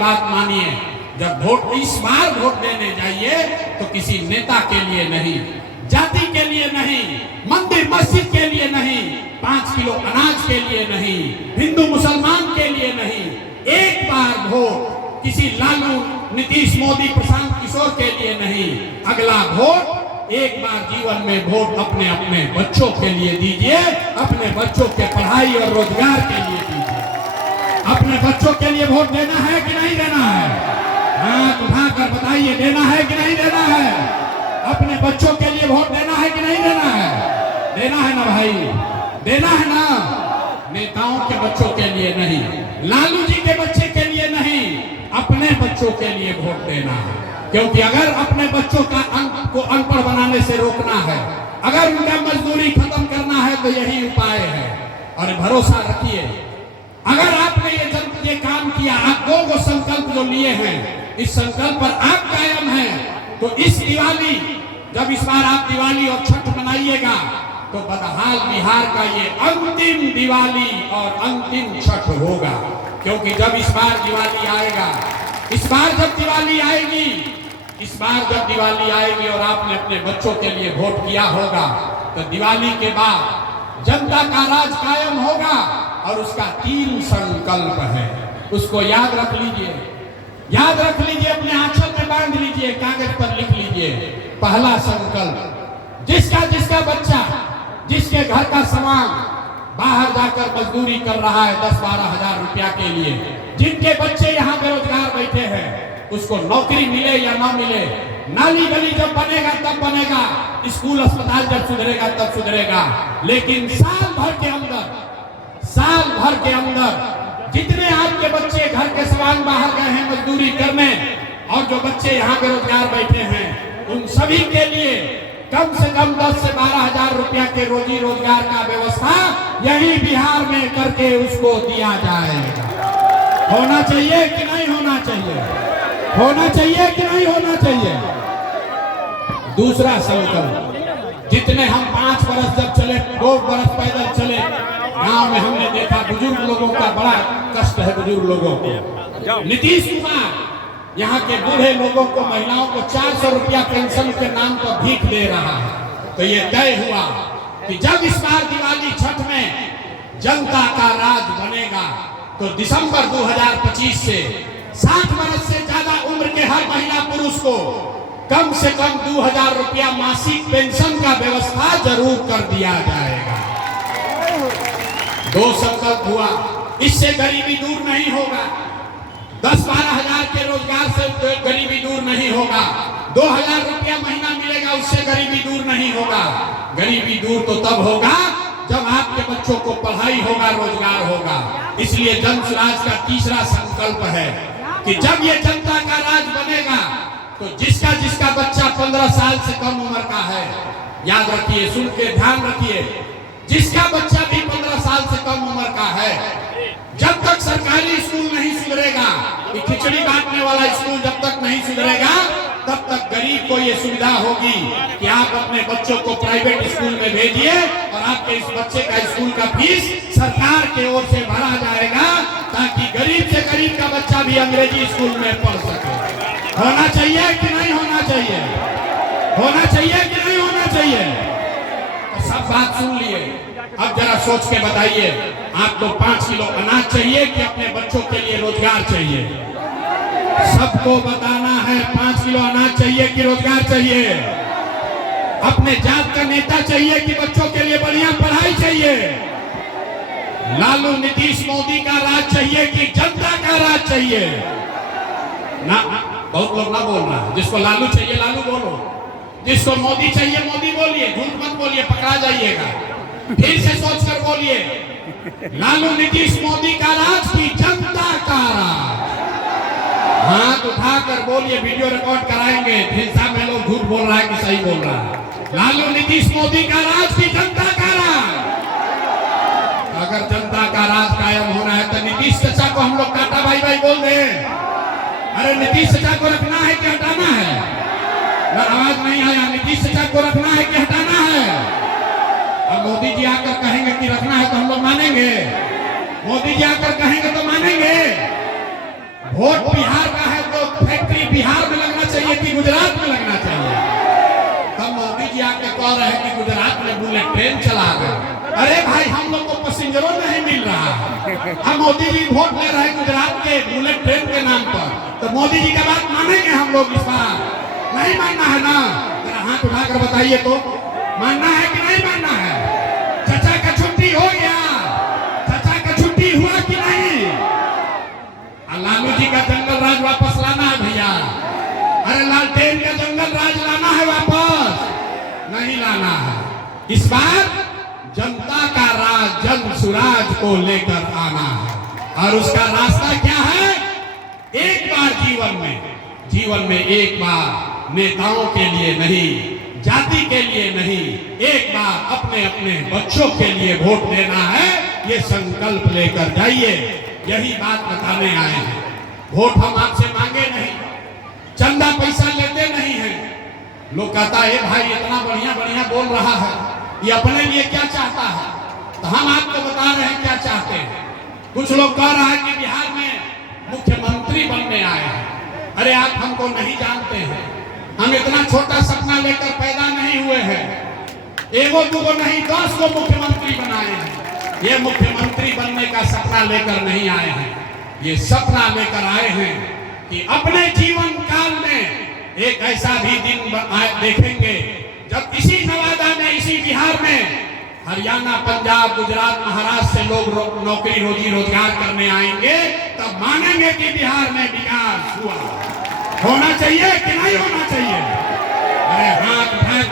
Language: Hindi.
बात मानिए, जब वोट इस बार वोट देने जाइए तो किसी नेता के लिए नहीं, जाति के लिए नहीं, मंदिर मस्जिद के लिए नहीं, 5 किलो अनाज के लिए नहीं, हिंदू मुसलमान के लिए नहीं, एक बार वोट किसी लालू, नीतीश, मोदी, प्रशांत किशोर के लिए नहीं, अगला वोट एक बार जीवन में वोट अपने अपने बच्चों के लिए दीजिए, अपने बच्चों के पढ़ाई और रोजगार के लिए दीजिए। अपने बच्चों के लिए वोट देना है कि नहीं देना है? हाथ उठाकर बताइए, देना है कि नहीं देना है? अपने बच्चों के लिए वोट देना है कि नहीं देना है? देना है ना भाई, देना है ना। नेताओं के बच्चों के लिए नहीं, लालू जी के बच्चे के लिए नहीं, अपने बच्चों के लिए वोट देना है। क्योंकि अगर अपने बच्चों को अनपढ़ बनाने से रोकना है, अगर उनका मजदूरी खत्म करना है तो यही उपाय है। और भरोसा रखिए, अगर आपने ये काम किया, आप दो संकल्प जो लिए हैं, इस संकल्प पर आप कायम हैं, तो इस दिवाली, जब इस बार आप दिवाली और छठ मनाइएगा तो बदहाल बिहार का ये अंतिम दिवाली और अंतिम छठ होगा। क्योंकि जब इस बार दिवाली आएगा, इस बार जब दिवाली आएगी, इस बार जब दिवाली आएगी और आपने अपने बच्चों के लिए वोट किया होगा, तो दिवाली के बाद जनता का राज कायम होगा। और उसका 3 संकल्प है, उसको याद रख लीजिए, याद रख लीजिए, अपने आंचल में बांध लीजिए, कागज पर लिख लीजिए। पहला संकल्प, जिसका बच्चा, जिसके घर का सामान बाहर जाकर मजदूरी कर रहा है 10-12 हजार रुपया के लिए, जिनके बच्चे यहाँ बेरोजगार बैठे हैं, उसको नौकरी मिले या ना मिले, नाली गली जब बनेगा तब बनेगा, स्कूल अस्पताल जब सुधरेगा तब सुधरेगा, लेकिन साल भर के अंदर जितने आपके बच्चे घर के सामान बाहर गए हैं मजदूरी करने, और जो बच्चे यहाँ बेरोजगार बैठे हैं, उन सभी के लिए कम से कम 10 से 12 हजार रुपया के रोजी रोजगार का व्यवस्था यही बिहार में करके उसको दिया जाएगा। होना चाहिए कि नहीं होना चाहिए? होना चाहिए कि नहीं होना चाहिए? दूसरा संकल्प, जितने हम 5 बरस जब चले, 2 बरस पैदल चले, गांव में हमने देखा बुजुर्ग लोगों का बड़ा कष्ट है। बुजुर्ग लोगों को नीतीश कुमार यहाँ के बूढ़े लोगों को, महिलाओं को 400 रुपया पेंशन के नाम पर भीख दे रहा है। तो ये तय हुआ कि जब इस बार दिवाली छठ में जनता का राज बनेगा, तो दिसंबर 2025 से 60 वर्ष से ज्यादा उम्र के हर महिला पुरुष को कम से कम 2000 रुपया मासिक पेंशन का व्यवस्था जरूर कर दिया जाएगा। 2 संकल्प हुआ, इससे गरीबी दूर नहीं होगा। 10-12 हजार के रोजगार से गरीबी दूर नहीं होगा। 2000 रुपया महीना मिलेगा, उससे गरीबी दूर नहीं होगा। गरीबी दूर तो तब होगा जब आपके बच्चों को पढ़ाई होगा, रोजगार होगा। इसलिए जनसुराज का तीसरा संकल्प है कि जब ये जनता का राज बनेगा, तो जिसका बच्चा 15 साल से कम उम्र का है, याद रखिए, सुन के ध्यान रखिए, जिसका बच्चा भी 15 साल से कम उम्र का है, जब तक सरकारी स्कूल नहीं सुधरेगा, ये खिचड़ी बांटने वाला स्कूल जब तक नहीं सुधरेगा, तब तक गरीब को ये सुविधा होगी कि आप अपने बच्चों को प्राइवेट स्कूल में भेजिए और आपके इस बच्चे का स्कूल का फीस सरकार की ओर से भरा जाएगा, ताकि गरीब से गरीब का बच्चा भी अंग्रेजी स्कूल में पढ़ सके। होना चाहिए कि नहीं होना चाहिए? होना चाहिए कि नहीं होना चाहिए? तो सब बात सुन लिए, अब जरा सोच के बताइए, आपको 5 किलो अनाज चाहिए कि अपने बच्चों के लिए रोजगार चाहिए? सबको बताना है, 5 किलो अनाज चाहिए कि रोजगार चाहिए? अपने जात का नेता चाहिए कि बच्चों के लिए बढ़िया पढ़ाई चाहिए? लालू, नीतीश, मोदी का राज चाहिए कि जनता का राज चाहिए? ना, बहुत लोग ना बोल रहा है। जिसको लालू चाहिए लालू बोलो, जिसको मोदी चाहिए मोदी बोलिए, झूठ मत बोलिए, पकड़ा जाइएगा। फिर से सोच कर बोलिए, लालू, नीतीश, मोदी का राज की जनता का राज? हाथ उठाकर बोलिए, वीडियो रिकॉर्ड कराएंगे, हिंसा में लोग झूठ बोल रहा है कि सही बोल रहा है। लालू, नीतीश, मोदी का राज की जनता का राज? अगर जनता का राज कायम होना है तो नीतीश चाचा को हम लोग टाटा भाई भाई बोल दें। अरे नीतीश चाचा को रखना है कि हटाना है? आवाज नहीं आया। नीतीश चाचा को रखना है कि हटाना है? अब मोदी जी आकर कहेंगे कि रखना है तो हम लोग मानेंगे? मोदी जी आकर कहेंगे तो मानेंगे? वोट बिहार का है तो फैक्ट्री बिहार में लगना चाहिए कि गुजरात में लगना चाहिए? तब मोदी जी आके कह रहे हैं कि गुजरात में बुलेट ट्रेन चला गए। अरे भाई, हम लोग को पैसेंजरों नहीं मिल रहा। हम मोदी जी वोट ले रहे हैं गुजरात के बुलेट ट्रेन के नाम पर, तो मोदी जी का बात मानेंगे हम लोग इस बार? नहीं मानना है ना? जरा हाथ उठाकर बताइए तो, मानना है कि नहीं मानना है? चाचा का छुट्टी हो गया? चाचा का छुट्टी हुआ कि नहीं? लालू जी का जंगल राज वापस लाना है भैया। अरे लालटेन का जंगल राज लाना है वापस? नहीं लाना है। इस बार जनता का राज, जन सुराज को लेकर आना है। और उसका रास्ता क्या है? एक बार जीवन में एक बार नेताओं के लिए नहीं, जाति के लिए नहीं, एक बार अपने अपने बच्चों के लिए वोट देना है। ये संकल्प लेकर जाइए। यही बात बताने आए हैं। वोट हम आपसे मांगे नहीं, चंदा पैसा लेते नहीं हैं। लोग कहता है भाई इतना बढ़िया बढ़िया बोल रहा है, ये अपने लिए क्या चाहता है? तो हम आपको बता रहे हैं क्या चाहते हैं। कुछ लोग कह रहा है कि बिहार में मुख्यमंत्री बनने आए हैं। अरे आप हमको नहीं जानते हैं। हम इतना छोटा सपना लेकर पैदा नहीं हुए हैं। एगो दूगो नहीं, 10 को मुख्यमंत्री बनाए हैं। ये मुख्यमंत्री बनने का सपना लेकर नहीं आए हैं। ये सपना लेकर आए हैं कि अपने जीवन काल में एक ऐसा भी दिन देखेंगे जब इसी नवादा में, इसी बिहार में, हरियाणा, पंजाब, गुजरात, महाराष्ट्र से लोग नौकरी रोजी रोजगार करने आएंगे। तब मानेंगे कि बिहार में विकास हुआ। होना चाहिए कि नहीं होना चाहिए? अरे हाथ उठा